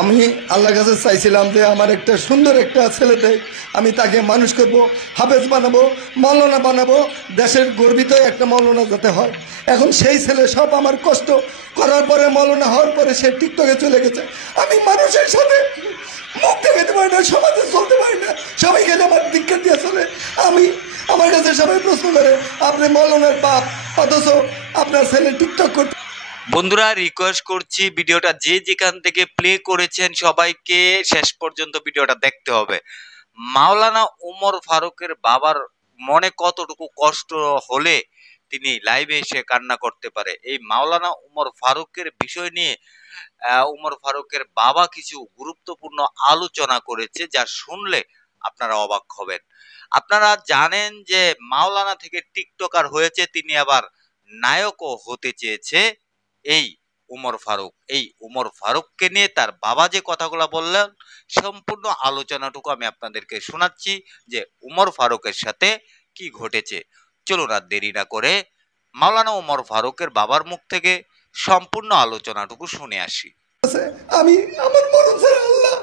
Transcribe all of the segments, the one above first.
আমি আল্লাহর কাছে চাইছিলাম যে আমার একটা সুন্দর একটা ছেলেতে আমি তাকে মানুষ করব, হাফেজ বানাবো, মৌলানা বানাবো, দেশের গর্বিত একটা মৌলানা যাতে হয়। এখন সেই ছেলে সব আমার কষ্ট করার পরে মৌলানা হওয়ার পরে সে টিকটকে চলে গেছে। আমি মানুষের সাথে মুখ দেখাতে পারি না, সমাজে চলতে পারি না, সবাই গেলে আমার ধিক্কার দিয়ে চলে। আমার কাছে সবাই প্রশ্ন করে আপনি মৌলানার বাপ, অথচ আপনার ছেলে টিকটক করতে। বন্ধুরা, রিকোয়েস্ট করছি ভিডিওটা যে যেখান থেকে প্লে করেছেন সবাইকে শেষ পর্যন্ত ভিডিওটা দেখতে হবে। মাওলানা ওমর ফারুকের বাবার মনে কতটুকু কষ্ট হলে তিনি লাইভে এসে কান্না করতে পারে, এই মাওলানা ওমর ফারুকের বিষয় নিয়ে ওমর ফারুকের বাবা কিছু গুরুত্বপূর্ণ আলোচনা করেছে, যা শুনলে আপনারা অবাক হবেন। আপনারা জানেন যে মাওলানা থেকে টিকটকার হয়েছে, তিনি আবার নায়কও হতে চেয়েছে এই উমর ফারুক। এই উমর ফারুককে নিয়ে তার বাবা যে কথাগুলো বললেন, সম্পূর্ণ আলোচনাটুকু আমি আপনাদেরকে শোনাচ্ছি যে উমর ফারুকের সাথে কি ঘটেছে। চলুন আর দেরি না করে মাওলানা উমর ফারুকের বাবার মুখ থেকে সম্পূর্ণ আলোচনাটুকু শুনে আসি। আমি আমার মরণ ছাড়া আল্লাহ,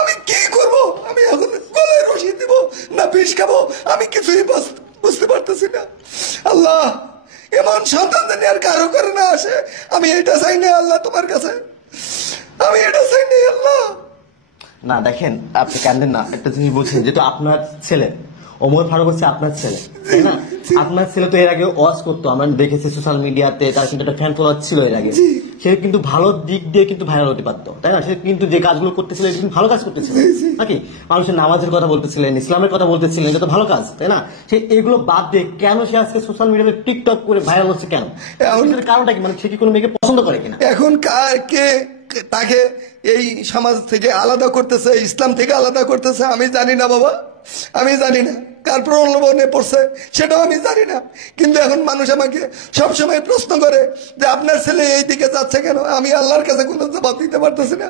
আমি কি করব? আমি এখন গলায় রশি দিব না বিষ খাবো, আমি কিছুই বুঝতে পারতেছি না। আল্লাহ, এমন সন্তান জানি আর কারো করে না আসে। আমি এটা চাই না আল্লাহ, তোমার কাছে আমি এটা চাই না আল্লাহ। না দেখেন, আপনি কান্দেন না, একটা জিনিস বলছেন, যেহেতু আপনার ছেলে ওমর ফারুক হচ্ছে আপনার ছেলে, তাই না? আপনার ছেলে তো এর আগে ওয়াজ করতো, আমরা দেখেছি সোশ্যাল মিডিয়াতে, তার কিন্তু একটা ফ্যান ফলোয়ার ছিল এর আগে। সে কিন্তু ভালো দিক দিয়ে কিন্তু ভাইরাল হতে পারতো, তাই না? সে কিন্তু যে কাজগুলো করতেছিল ভালো কাজ করতেছিল নাকি? মানুষের নামাজের কথা বলতেছিলেন, ইসলামের কথা বলতেছিলেন, এটা তো ভালো কাজ, তাই না? সে এগুলো বাদ দিয়ে কেন সে আজকে সোশ্যাল মিডিয়াতে টিকটক করে ভাইরাল হচ্ছে কেন? কারণটা কি? মানে সে কি কোনো মেয়েকে পছন্দ করে কিনা? এখন কে তাকে এই সমাজ থেকে আলাদা করতেছে, ইসলাম থেকে আলাদা করতেছে, আমি জানি না বাবা, আমি জানি না কার প্রলোভনে পড়ছে সেটাও আমি জানি না। কিন্তু এখন মানুষ আমাকে সবসময় প্রশ্ন করে যে আপনার ছেলে এই দিকে যাচ্ছে কেন? আমি আল্লাহর কাছে কোনো জবাব দিতে পারতেছি না,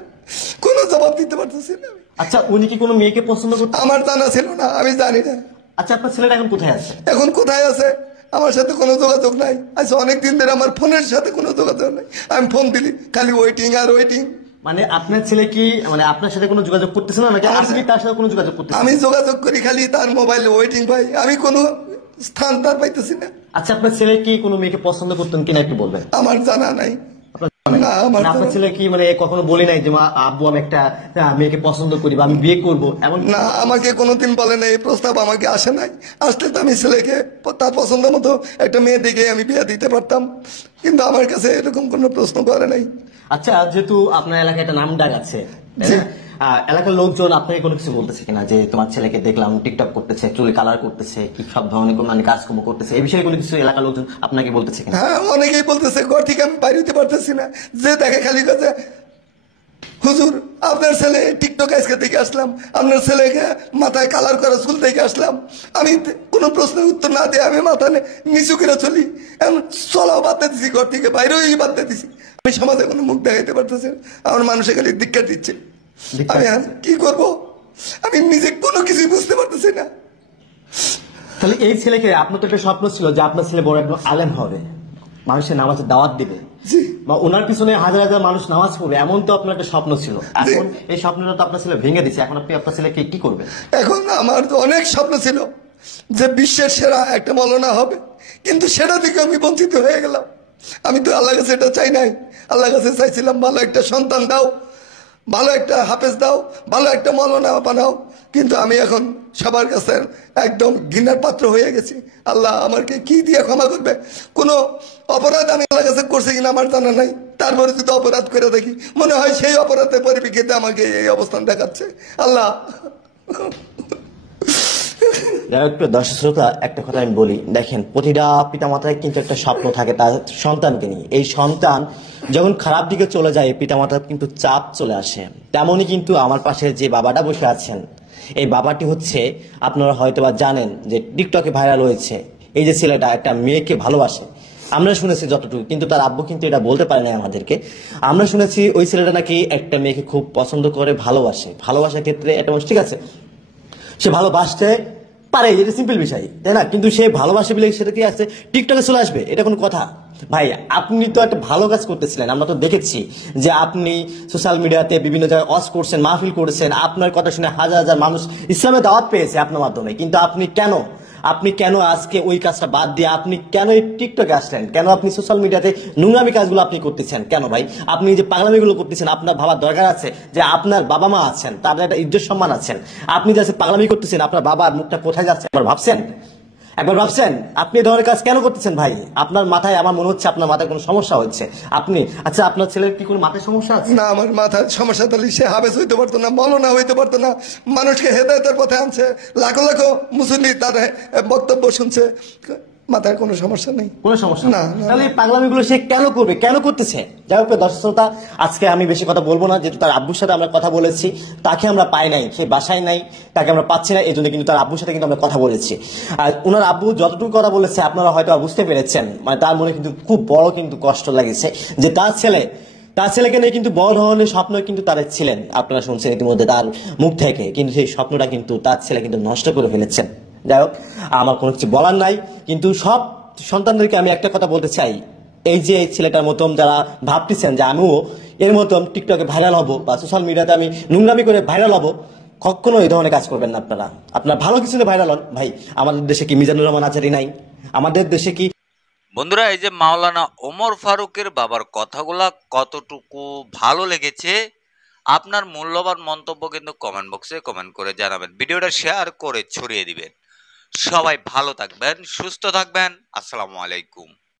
কোনো জবাব দিতে পারতেছি না। আচ্ছা, উনি কি কোনো মেয়েকে পছন্দ করতেন? আমার জানা ছিল না, আমি জানি না। আচ্ছা, আপনার ছেলেটা এখন কোথায় আছে? এখন কোথায় আছে আমার সাথে কোনো যোগাযোগ নাই। আচ্ছা, অনেকদিন ধরে আমার ফোনের সাথে কোনো যোগাযোগ নাই। আমি ফোন দিলি খালি ওয়েটিং আর ওয়েটিং। মানে আপনার ছেলে কি মানে আপনার সাথে কোনো যোগাযোগ করতেছে না, নাকি আপনি কি তার সাথে কোনো যোগাযোগ করতেছেন? আমি যোগাযোগ করি খালি তার মোবাইলে ওয়েটিং পাই, আমি কোনো স্থান তার পাইতেছি না। আচ্ছা, আপনার ছেলে কি কোনো মেয়েকে পছন্দ করতেন কিনা একটু বলবেন? আমার জানা নাই। আপনার ছেলে কি মানে কখনো বলে নাই যে আব্বু আমি একটা মেয়েকে পছন্দ করি বা আমি বিয়ে করবো এমন? না, আমাকে কোনোদিন বলে নাই, এই প্রস্তাব আমাকে আসে নাই। আসলে তো আমি ছেলেকে তার পছন্দ মতো একটা মেয়ে দেখে আমি বিয়ে দিতে পারতাম, কিন্তু আমার কাছে এরকম কোনো প্রশ্ন করে নাই। আচ্ছা, যেহেতু আপনার এলাকায় একটা নাম ডাক আছে, এলাকার লোকজন আপনাকে কোনো কিছু বলতেছে কিনা যে তোমার ছেলেকে দেখলাম টিকটক করতেছে, চুলে কালার করতেছে, কি সব ধরনের মানে কাজকর্ম করতেছে, এই বিষয়ে কোনো কিছু এলাকার লোকজন আপনাকে বলতেছে কিনা? হ্যাঁ, অনেকেই বলতেছে, ঘর থেকে আমি বাইরে হতে পারতেছি না, যে দেখে খালি কাছে হুজুর আপনার ছেলে টিকটক আজকে দেখে আসলাম, আপনার ছেলেকে মাথায় কালার করা চুল দেখে আসলাম। আমি কোনো প্রশ্নের উত্তর না দিয়ে আমি মাথা নিচু করে চলি, এখন চলাও বাদ দিছি, ঘর থেকে বাইরেও বাদ দিছি। আমি সমাজে কোনো মুখ দেখাইতে পারতেছি না, আমার মানুষের খালি ধিক্কার দিচ্ছে। আমি কি করব? আমি নিজে কোনো কিছুই বুঝতে পারতেছি না। তাহলে এই ছেলেকে, আপনার তো একটা স্বপ্ন ছিল যে আপনার ছেলে বড় একজন আলেম হবে, মানুষের নামাজের দাওয়াত দিবে, বা ওনার পিছনে হাজার হাজার মানুষ নামাজ পড়বে, এমন তো আপনার একটা স্বপ্ন ছিল। এখন এই স্বপ্নটা তো আপনার ছেলে ভেঙে দিচ্ছে, এখন আপনি আপনার ছেলেকে কি করবেন? এখন আমার তো অনেক স্বপ্ন ছিল যে বিশ্বের সেরা একটা মৌলানা হবে, কিন্তু সেটা থেকে আমি বঞ্চিত হয়ে গেলাম। আমি তো আল্লাহর কাছে এটা চাই নাই, আল্লাহর কাছে চাইছিলাম ভালো একটা সন্তান দাও, ভালো একটা হাফেজ দাও, ভালো একটা মৌলানা বানাও। কিন্তু আমি এখন সবার কাছে একদম ঘৃণার পাত্র হয়ে গেছি। আল্লাহ আমাকে কি দিয়ে ক্ষমা করবে? কোনো অপরাধ আমি আল্লাহর কাছে করছি কিনা আমার জানা নাই, তারপরে যদি অপরাধ করে দেখি মনে হয় সেই অপরাধের পরিপ্রেক্ষিতে আমাকে এই অবস্থান দেখাচ্ছে। আল্লাহ, দর্শক শ্রোতা, একটা কথা আমি বলি, দেখেন প্রতিটা পিতামাতায় কিন্তু একটা স্বপ্ন থাকে তার সন্তানকে নিয়ে। এই সন্তান যখন খারাপ দিকে চলে যায়, পিতামাতার কিন্তু চাপ চলে আসে। তেমনই কিন্তু আমার পাশে যে বাবাটা বসে আছেন, এই বাবাটি হচ্ছে, আপনারা হয়তোবা জানেন যে টিকটকে ভাইরাল হয়েছে এই যে ছেলেটা একটা মেয়েকে ভালোবাসে। আমরা শুনেছি যতটুকু, কিন্তু তার আব্বু কিন্তু এটা বলতে পারে না আমাদেরকে। আমরা শুনেছি ওই ছেলেটা নাকি একটা মেয়েকে খুব পছন্দ করে, ভালোবাসে। ভালোবাসার ক্ষেত্রে একটা মানুষ, ঠিক আছে, সে ভালোবাসতে পারে, এটা সিম্পল বিষয়, তাই না? কিন্তু সে ভালোবাসে বলে সেটা কি আছে টিকটকে চলে আসবে? এটা কোনো কথা? ভাই আপনি তো একটা ভালো কাজ করতেছিলেন, আমরা তো দেখেছি যে আপনি সোশ্যাল মিডিয়াতে বিভিন্ন জায়গায় ওয়াজ করছেন, মাহফিল করেছেন, আপনার কথা শুনে হাজার হাজার মানুষ ইসলামের দাওয়াত পেয়েছে আপনার মাধ্যমে। কিন্তু আপনি কেন আজকে ওই কাজটা বাদ দিয়ে আপনি কেন এই টিকটকে আসলেন? কেন আপনি সোশ্যাল মিডিয়াতে নোংরামি কাজগুলো আপনি করতেছেন কেন ভাই? আপনি যে পাগলামিগুলো করতেছেন, আপনার ভাবার দরকার আছে যে আপনার বাবা মা আছেন, তাদের একটা ইজ্জত সম্মান আছেন। আপনি যে পাগলামি করতেছেন, আপনার বাবার মুখটা কোথায় যাচ্ছে একবার ভাবছেন? আপনি এই ধরনের কাজ কেন করতেছেন ভাই? আপনার মাথায়, আমার মনে হচ্ছে আপনার মাথায় কোনো সমস্যা হচ্ছে। আপনি আচ্ছা, আপনার ছেলের কি কোনো মাথায় সমস্যা আছে? না, আমার মাথার সমস্যা তাহলে সে হাবেস হইতে পারতো না, মৌলানা হইতে পারতো না, মানুষকে হেদায়েতের পথে আনছে, লাখো লাখো মুসল্লি তার বক্তব্য শুনছে, মাথায় কোনো সমস্যা নেই। কোনো সমস্যা না, না। না, তাহলে এই পাগলামিগুলো সে কেন করবে, কেন করতেছে? যাই হোক দর্শক শ্রোতা, আজকে আমি বেশি কথা বলবো না, যেহেতু তার আব্বুর সাথে আমরা কথা বলেছি, তাকে আমরা পাই নাই, সে বাসায় নাই, তাকে আমরা পাচ্ছি না, এই জন্য কিন্তু তার আব্বুর সাথে কিন্তু আমরা কথা বলেছি। আর ওনার আব্বু যতটুকু কথা বলেছে আপনারা হয়তো বুঝতে পেরেছেন, মানে তার মনে কিন্তু খুব বড় কিন্তু কষ্ট লাগছে যে তার ছেলেকে নিয়ে কিন্তু বড় ধরনের স্বপ্ন কিন্তু তার ছিলেন, আপনারা শুনছেন ইতিমধ্যে তার মুখ থেকে, কিন্তু সেই স্বপ্নটা কিন্তু তার ছেলে কিন্তু নষ্ট করে ফেলেছেন। যাই হোক, আমার কোনো কিছু বলার নাই, কিন্তু সব সন্তানদেরকে আমি একটা কথা বলতে চাই, এই যে ছেলেটার মতন যারা ভাবতেছেন যে আমিও এর মতন টিকটকে ভাইরাল হব বা সোশ্যাল মিডিয়াতে আমি নোংরামি করে ভাইরাল হব, কখনো এই ধরনের কাজ করবেন না। আপনার ভালো কিছু ভাইরাল হন ভাই। আমাদের দেশে কি মিজানুর রহমান আচারি নাই? আমাদের দেশে কি? বন্ধুরা, এই যে মাওলানা ওমর ফারুকের বাবার কথাগুলা কতটুকু ভালো লেগেছে, আপনার মূল্যবান মন্তব্য কিন্তু কমেন্ট বক্সে কমেন্ট করে জানাবেন। ভিডিওটা শেয়ার করে ছড়িয়ে দিবেন। সবাই ভালো থাকবেন, সুস্থ থাকবেন। আসসালামু আলাইকুম।